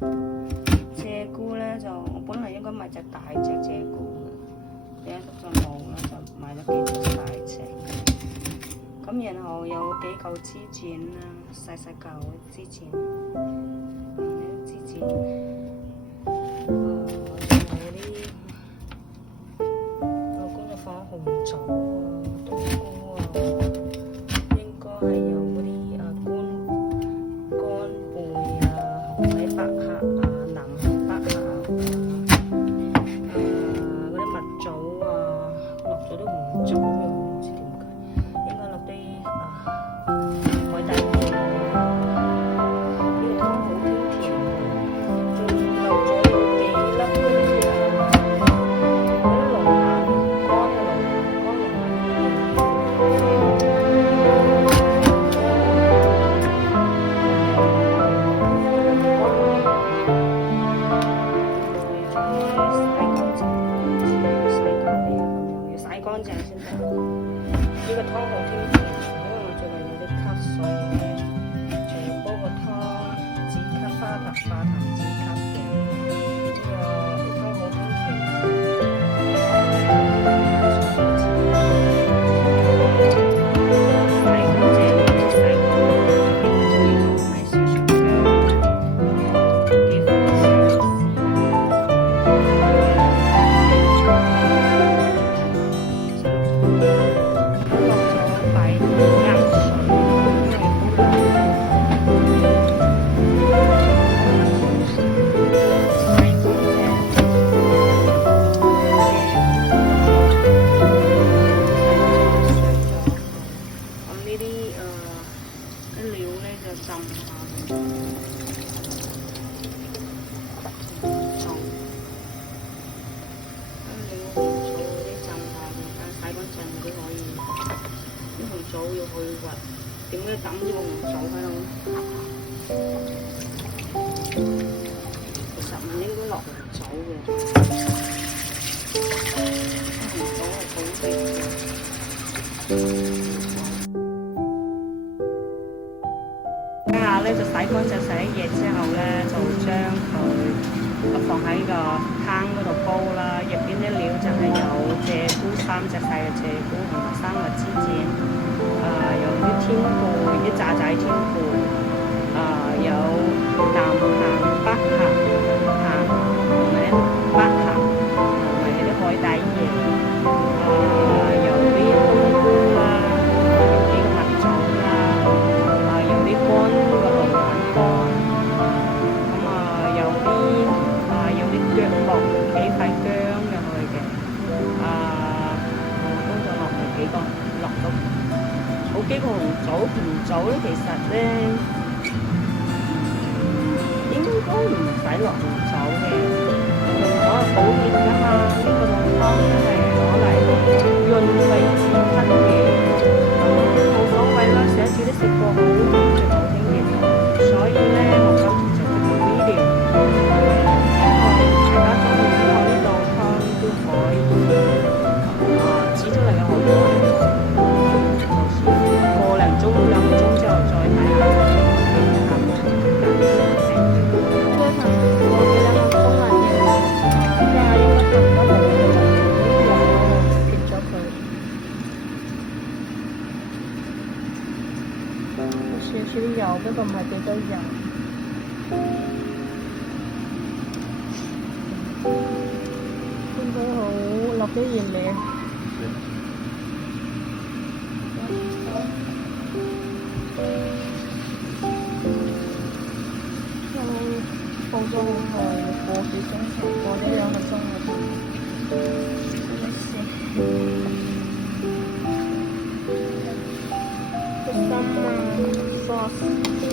鹧鸪咧就我本嚟應該買隻大隻鹧鸪嘅，而家就冇啦，就買咗幾隻大隻。咁然後有幾嚿枝剪啦，細細嚿嘅枝剪，枝剪。仲有啲老公就放紅棗啊、冬菇啊，應該係有嗰啲乾貝啊、紅米百合啊、南紅百合啊、嗰啲蜜棗啊，落咗啲紅棗嘅，唔知點解，應該落啲海帶葉。呢個湯好甜甜嘅，仲落咗有幾粒嗰啲龍眼，乾嘅龍眼，乾龍眼。乾淨先得。呢個湯好甜甜，因為我最近有啲咳，所以咧就要煲個湯止咳化痰止咳嘅。呢個湯好甜甜。棗要去核，點解抌咗個紅棗喺度？其實唔應該落紅棗嘅，紅棗係好味嘅。家下咧就洗乾淨洗嘢之後咧，就將佢放喺個湯嗰度煲啦。入邊啲料就係有鷓鴣3隻細嘅鷓鴣同埋3個枝剪。有啲天貝，啲炸仔天貝，有南杏、北杏、同埋北杏，同埋啲海帶葉，有啲冬菇啦，有啲蜜棗啦，有啲乾嘅龍眼乾，咁有啲腳薄幾塊薑入去嘅，我都就落嚟幾個，落到。好幾個紅棗咧，其實咧應該唔使落紅棗嘅，紅棗係補血㗎嘛。呢個湯咧係攞嚟潤肺止咳嘅，冇所謂啦。上次都食過好好嘅，所以咧我今次就做呢條，大家中意之後呢道湯都可以煮出嚟嘅好多。2個鐘之後再睇下，我記得我工人應該應該差唔多冇嘅，撇咗佢。少少油，不過唔係幾多油。應該好落啲鹽嚟。煲咗好耐，個幾鐘頭，過咗2個鐘啦。個心啊，sauce。